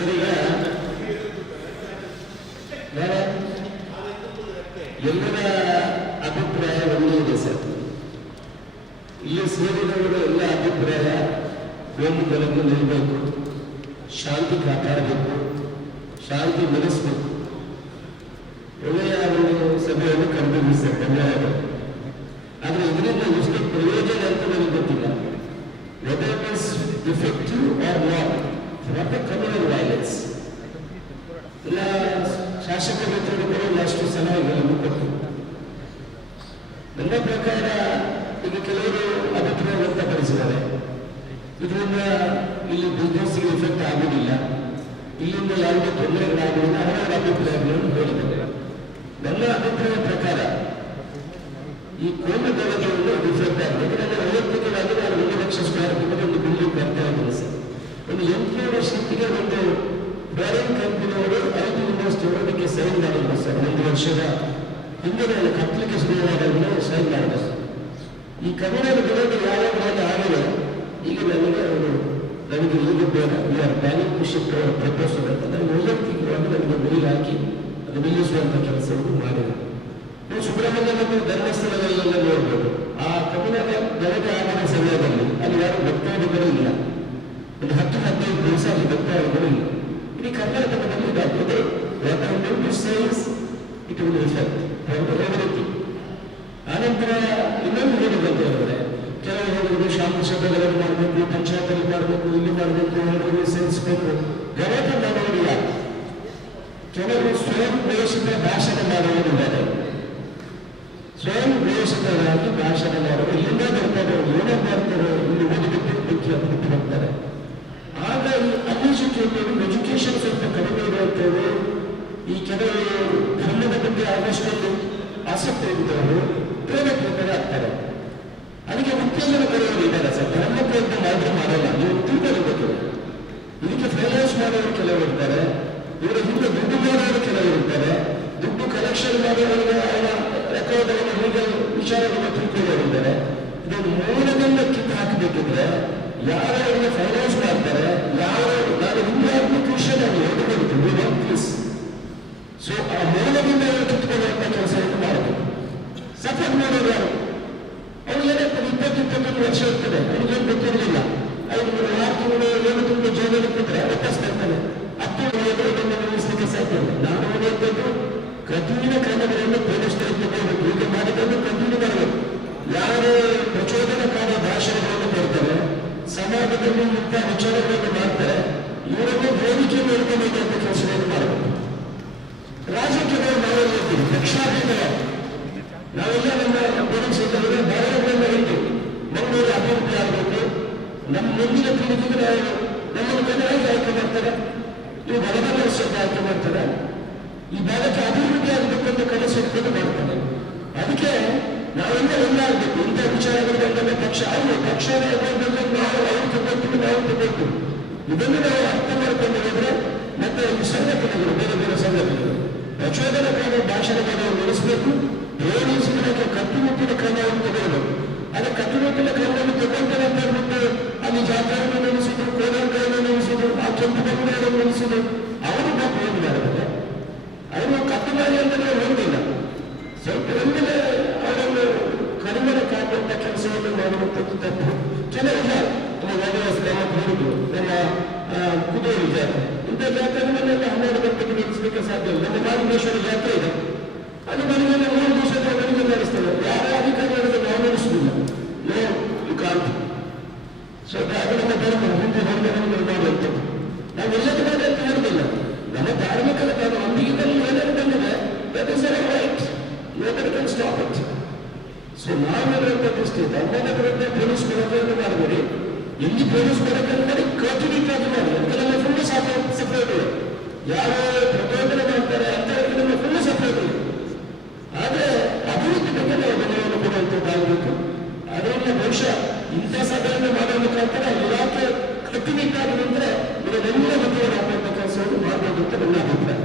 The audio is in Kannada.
ಸರಿಗ ಎಲ್ಲರ ಅಭಿಪ್ರಾಯ ಒಂದೇ ಇದೆ ಸರ್. ಇಲ್ಲಿ ಸೇರಿದವರು ಎಲ್ಲ ಅಭಿಪ್ರಾಯ ಗೋಮುಖಗಳನ್ನು ನಿಲ್ಲಬೇಕು, ಶಾಂತಿ ಕಾಪಾಡಬೇಕು, ಶಾಂತಿ ನೆಲೆಸಬೇಕು. ಒಳ್ಳೆಯ ಒಂದು ಸಭೆಯನ್ನು ಕರೆದಿದ್ದೀವಿ ಸರ್, ಧನ್ಯವಾದ. ಆದರೆ ಇದರಿಂದ ಎಷ್ಟು ಪ್ರಯೋಜನ ಅಂತ ನನಗೆ ಗೊತ್ತಿಲ್ಲ. Whether it is effective or not for the communal violence. ಎಲ್ಲ ಶಾಸಕ ಮಿತ್ರರುಗಳು ಅಷ್ಟು ಸಲಹೆಗಳನ್ನು ಕೊಟ್ಟರು. ನನ್ನ ಪ್ರಕಾರ ಈಗ ಕೆಲವರು ಅಭಿಪ್ರಾಯ ವ್ಯಕ್ತಪಡಿಸಿದ್ದಾರೆ, ಇದರಿಂದ ಇಲ್ಲಿ ಬಿಸ್ನೆಸ್ಗೆ ಇಫೆಕ್ಟ್ ಆಗುವುದಿಲ್ಲ, ಇಲ್ಲಿಂದ ಯಾವುದೇ ತೊಂದರೆಗಳಾಗುವುದಿಲ್ಲ, ಅವರ ಅಭಿಪ್ರಾಯಗಳನ್ನು ಹೇಳಿದ್ದಾರೆ. ನನ್ನ ಅಭಿಪ್ರಾಯ ಪ್ರಕಾರ ಈ ಕೋಮುಗಲಭೆಯನ್ನು ಡಿಫೆಕ್ಟ್ ಆಗಿದೆ. ನನ್ನ ವೈಯಕ್ತಿಕವಾಗಿ ನಾನು 1 ಲಕ್ಷ ಸ್ಕ್ವೇರ್ ಫೀಟ್ ಒಂದು ಬಿಲ್ಡಿಂಗ್ ಬರ್ತಾ ಇದ್ದೀನಿ ಸರ್. ಒಂದು 800 ವರ್ಷಕ್ಕೆ ಒಂದು ಫಾರಿನ್ ಕಂಪನಿಯವರು 5 ಇನ್ವೆಸ್ಟರ್ ಅದಕ್ಕೆ ಸೈನ್ ಮಾಡಿದ್ರು ಸರ್. 1 ವರ್ಷದ ಹಿಂದೆ ನಾನು ಕಟ್ಟಲಿಕ್ಕೆ ಶುರುವಾದಾಗ ಸೈನ್ ಮಾಡಿದೆ. ಈ ಕನ್ನಡದ ವಿರೋಧ ಯಾವಾಗ ಆಗಿದೆ. ಈಗ ನನಗೆ ಈಗ ಬೇಡ, we are planning to shift our proposal ಅಂತ ನಾನು ವೈಯಕ್ತಿಕವಾಗಿ ನನಗೆ ಮೇಲ್ ಹಾಕಿ ಅದು ನಿಲ್ಲಿಸುವಂಥ ಕೆಲಸವನ್ನು ಮಾಡಿದೆ. ನೀವು ಸುಬ್ರಹ್ಮಣ್ಯ ಮತ್ತು ಧರ್ಮಸ್ಥಳಗಳೆಲ್ಲ ನೋಡ್ಬೋದು. ಆ ಕನ್ನಡದ ಗಲಭೆ ಆಗಿನ ಸಮಯದಲ್ಲಿ ಅಲ್ಲಿ ಯಾರು ಭಕ್ತಾದಿಗಳು ಇಲ್ಲ. ಒಂದು 10-15 ದಿವಸ ಅಲ್ಲಿ ಭಕ್ತಾದಿಗಳು ಇಲ್ಲ. ಇಡೀ ಕರ್ನಾಟಕದಲ್ಲಿ ಇದಾಗ್ತದೆ. ಇಟ್ ವಿಲ್ ಎಫೆಕ್ಟ್ ರೀತಿ. ಆನಂತರ ಇನ್ನೊಂದು ಹೇಳಿದಂತೆ ಹೇಳಿದ್ರೆ ಕೆಲವರು ಹೇಳಿದ್ರು ಶಾಂತಿ ಸಭೆಗಳನ್ನು ಮಾಡಬೇಕು, ಪಂಚಾಯತಲ್ಲಿ ಮಾಡಬೇಕು, ಇಲ್ಲಿ ಮಾಡಬೇಕು, ಎಲ್ಲರಿಗೂ ಸೇರಿಸಬೇಕು, ಗಲಾಟೆ ಮಾಡುವುದಿಲ್ಲ. ಕೆಲವರು ಸ್ವಯಂ ಪ್ರೇಷಿತ ಭಾಷಣ ಮಾಡುವುದಿದ್ದಾರೆ. ಸ್ವಯಂ ಪ್ರೇಷಿತರಾಗಿ ಭಾಷಣ ಮಾಡುವರು. ಇಲ್ಲಿಂದ ಬರ್ತಾರೆ, ಏನೋ ಮಾಡ್ತಾರೆ, ಇಲ್ಲಿ ಓದಿಬಿಟ್ಟು ಮುಖ್ಯ ಬಿಟ್ಟು ಹೋಗ್ತಾರೆ. ಆಗ ಈ ಅನ್ಎಜುಕೇಟೆಡ್ ಎಜುಕೇಶನ್ ಸ್ವಲ್ಪ ಕಡಿಮೆ ಇರುತ್ತೇವೆ. ಈ ಕೆಲವು ಧರ್ಮದ ಬಗ್ಗೆ ಆದಷ್ಟು ಆಸಕ್ತಿ ಇದ್ದವರು ಪ್ರೇರೇಪಿತರೇ ಆಗ್ತಾರೆ. ಅದಕ್ಕೆ ಉತ್ತೇಜನ ಕೊಡುವವರು ಇದ್ದಾರೆ ಸರ್. ಧರ್ಮ ಪ್ರಯತ್ನ ಮಾಡಿದ್ರೆ ಮಾಡಲ್ಲ, ನೀವು ತಿಳ್ಕೊಳ್ಬೇಕು. ಇದಕ್ಕೆ ಫೈನಾನ್ಸ್ ಮಾಡೋರು ಕೆಲವರು ಇರ್ತಾರೆ, ಇವರ ಹಿಂದೆ ದುಡ್ಡು ಮಾಡೋರು ಕೆಲವರು ಇರ್ತಾರೆ, ದುಡ್ಡು ಕಲೆಕ್ಷನ್ ಮಾಡೋರಿಗೆ ಅವರ ರೆಕಾರ್ಡ್ ಲೀಗಲ್ ವಿಚಾರಗಳನ್ನು ತಿಳ್ಕೊಳ್ಳೋರಿದ್ದಾರೆ. ಇದನ್ನು ಮೂಲದಿಂದ ಕಿತ್ತು ಹಾಕಬೇಕಿದ್ರೆ ಯಾರು ಫೈನಾನ್ಸ್ ಮಾಡ್ತಾರೆ, ಯಾರು ನಾನು ಹಿಂದೆ ಕ್ರಿಶ್ಚಿಯನ್ ಆಗಿ ಹೇಳ್ಕೊಳ್ತೀನಿ ಪ್ಲೀಸ್. ಸೊ ಆ ಮೂಲದಿಂದ ಕಿತ್ಕೊಳ್ಳುವಂಥ ಕೆಲಸವನ್ನು ಮಾಡಬೇಕು. ಸಪೋರ್ಟ್ ಮಾಡೋರು ಯಾರು? ಅವ್ರು ಏನಾಗ್ತದೆ, 20-21 ವರ್ಷ ಇರ್ತದೆ, ಅವ್ರಿಗೇನು ಗೊತ್ತಿರಲಿಲ್ಲ. 5 ತಿಂಗಳು 7 ತಿಂಗಳು ಜೈಲಲ್ಲಿ ಇರ್ತಿದ್ರೆ ವಾಪಸ್ ಬರ್ತಾನೆ. 10 ವಯಸ್ಸನ್ನು ನಿಲ್ಲಿಸಲಿಕ್ಕೆ ಸಾಧ್ಯ ಇಲ್ಲ. ನಾನು ಓದಿದ್ದು ಕಠಿಣ ಕ್ರಮಗಳನ್ನು ಪೊಲೀಸರಿಗೆ ಹೀಗೆ ಮಾಡಿಕೊಂಡು ಕಂಟಿನ್ಯೂ ಮಾಡಬೇಕು. ಯಾರು ಪ್ರಚೋದನಕಾರಿ ಭಾಷಣಗಳನ್ನು ಕೊಡ್ತಾರೆ, ಸಮಾಜದಲ್ಲಿ ಮುಕ್ತ ವಿಚಾರಗಳನ್ನು ಮಾಡ್ತಾರೆ, ಇವರನ್ನು ವೇದಿಕೆ ಮೇಲ್ಕೊಂಡಂತ ಕೆಲಸವನ್ನು ಮಾಡಬೇಕು. ರಾಜಕೀಯಗಳು ನಾವೆಲ್ಲ ಇದ್ದೀವಿ, ಲಕ್ಷಾಧಿಪತಿ ನಾವೆಲ್ಲ ನಮ್ಮ ಪೊಲೀಸರಿಗೆ ಭಾರತಗಳನ್ನ ಹೇಳ್ತೀವಿ. ಮಂಗಳೂರು ಅಭಿವೃದ್ಧಿ ಆಗಬೇಕು, ನಮ್ಮ ಮುಂದಿನ ಪೀಳಿಗೆಗೆ ನಮ್ಮನ್ನು ಜನರಾಗಿ ಆಯ್ಕೆ ಮಾಡ್ತಾರೆ, ಇವು ಬಡವರ ಆಯ್ಕೆ ಮಾಡ್ತಾರೆ. ಈ ಭಾಗಕ್ಕೆ ಅಭಿವೃದ್ಧಿ ಆಗಬೇಕಂತ ಕನಸಿಟ್ಕೊಂಡು ಮಾಡ್ತಾರೆ. ಅದಕ್ಕೆ ನಾವೆಲ್ಲ ಒಂದಾಗಬೇಕು. ಇಂಥ ವಿಚಾರಗಳು ಬಂದಾಗ ಪಕ್ಷ ನಾವು ಅವ್ರು ತಗೊಳ್ತೀವಿ, ನಾವು ತಗೊಳ್ತೀವಿ. ಇದನ್ನು ನಾವು ಅರ್ಥ ಮಾಡ್ಕೊಂಡು ಹೋದ್ರೆ ಮತ್ತೆ ಈ ಸಂಘಟನೆಗಳು, ಬೇರೆ ಬೇರೆ ಸಂಘಟನೆಗಳು ಪ್ರಚೋದನಕಾರಿ ಭಾಷಣಗಳನ್ನು ನಡೆಸಬೇಕು. ಪ್ರೇರೇಪಿಸಲಿಕ್ಕೆ ಕಟ್ಟುನಿಟ್ಟಿನ ಕ್ರಮವನ್ನು ತಗೊಳ್ಬೇಕು. ಅದಕ್ಕೆ ಕಟ್ಟುನಿಟ್ಟಿನ ಕ್ರಮವನ್ನು ತಗೊಳ್ತಾರೆ ಅಂತ ಹೇಳ್ಬಿಟ್ಟು ಅಲ್ಲಿ ಜಾತ್ರೆಯನ್ನು ನಡೆಸಿದ್ರು, ಕೋಲಾರಗಳನ್ನು ನಡೆಸಿದ್ರು, ಆ ಕೆಂಪು ಬಂಗುಗಳನ್ನು ನಡೆಸಿದ್ರು. ಅವರು ಮಾತ್ರ ಏನು ಮಾಡಿದ್ದಾರೆ, ಅವರು ಕಟ್ಟು ಮಾಡಿ ಅಂತ ನಾವು ಹೋಗಿಲ್ಲ. ಸ್ವಲ್ಪ ಒಂದಿನ ಅವರನ್ನು ಕಡಿಮೆ ಕಾಣುವಂಥ ಕೆಲಸವನ್ನು ಮಾಡುವಂಥದ್ದು ತಪ್ಪು. ಕೆಲವಿಲ್ಲ, ನಮ್ಮ ವ್ಯವಸ್ಥೆ ಹೇಳಿದ್ರು, ನಮ್ಮ ಕುದುರೆ ಜಾತ್ರೆ, ಇಂಥ ಜಾತ್ರೆಗಳನ್ನೆಲ್ಲ 12 ಗಂಟೆಗೆ ನಡೆಸಲಿಕ್ಕೆ ಸಾಧ್ಯ ಇಲ್ಲ. ನಮ್ಮ ಮಾಲಿಂಗೇಶ್ವರ ಜಾತ್ರೆ ಇದೆ, ಅದು ಮನೆಯಲ್ಲಿ 3 ದಿವಸದ ಮನೆಗೆ ನಡೆಸ್ತೇವೆ. ಯಾರೇ ಅಧಿಕಾರಿಗಳಿಗೆ ನಾವು ನಡೆಸುವುದಿಲ್ಲ. You can't. ಸೊ ಅದರಿಂದ ಧರ್ಮ ಹಿಂದೆ ಧರ್ಮವನ್ನು ಮಾಡುವಂಥದ್ದು ನಾವೆಲ್ಲದ ಮೇಲೆ ಅಂತ ಹೇಳುವುದಿಲ್ಲ. ನಮ್ಮ ಧಾರ್ಮಿಕ ನಂಬಿಕೆಯಲ್ಲಿ ಏನೇನು ಬಂದಿದೆ, that is our right, nobody can stop it. So ನಾವೆಲ್ಲರಂತ ದೃಷ್ಟಿ ಧರ್ಮದ ವಿರುದ್ಧ ಪೊಲೀಸ್ ಪ್ರಯತ್ನ ಮಾಡಬೇಡಿ. ಎಲ್ಲಿ ಪೊಲೀಸ್ ಪ್ರಯತ್ನ ಮಾಡಿ ಕಟ್ಟುನಿಟ್ಟಾಗಿ ಮಾಡಿ. ಅದಕ್ಕೆಲ್ಲ ಫುಲ್ ಸಪೋರ್ಟ್ ಇದೆ. ಯಾರು ಪ್ರಚೋದನೆ ಮಾಡ್ತಾರೆ ಅಂತವರಿಗೆ ನಮ್ಮ ಫುಲ್ ಸಪೋರ್ಟ್ ಇದೆ. ಆದರೆ ಅಭಿವೃದ್ಧಿ ಬಗ್ಗೆ ನಾವು ಗಮನವನ್ನು ಕೊಡುವಂಥದ್ದಾಗಬೇಕು. ಅದರಿಂದ ಬಹುಶಃ ಇಂಥ ಸಭೆಯನ್ನು ಮಾಡುವ ಮುಖಾಂತರ ಇಲಾಖೆ ಕಟ್ಟುನಿಟ್ಟಾಗಿ ನಿಂತರೆ ಇದನ್ನೆಲ್ಲ ಮಧ್ಯೆ ಹಾಕುವಂಥ ಕೆಲಸವನ್ನು ಮಾಡಬಹುದು ಅಂತ ನನ್ನ ಅಭಿಪ್ರಾಯ.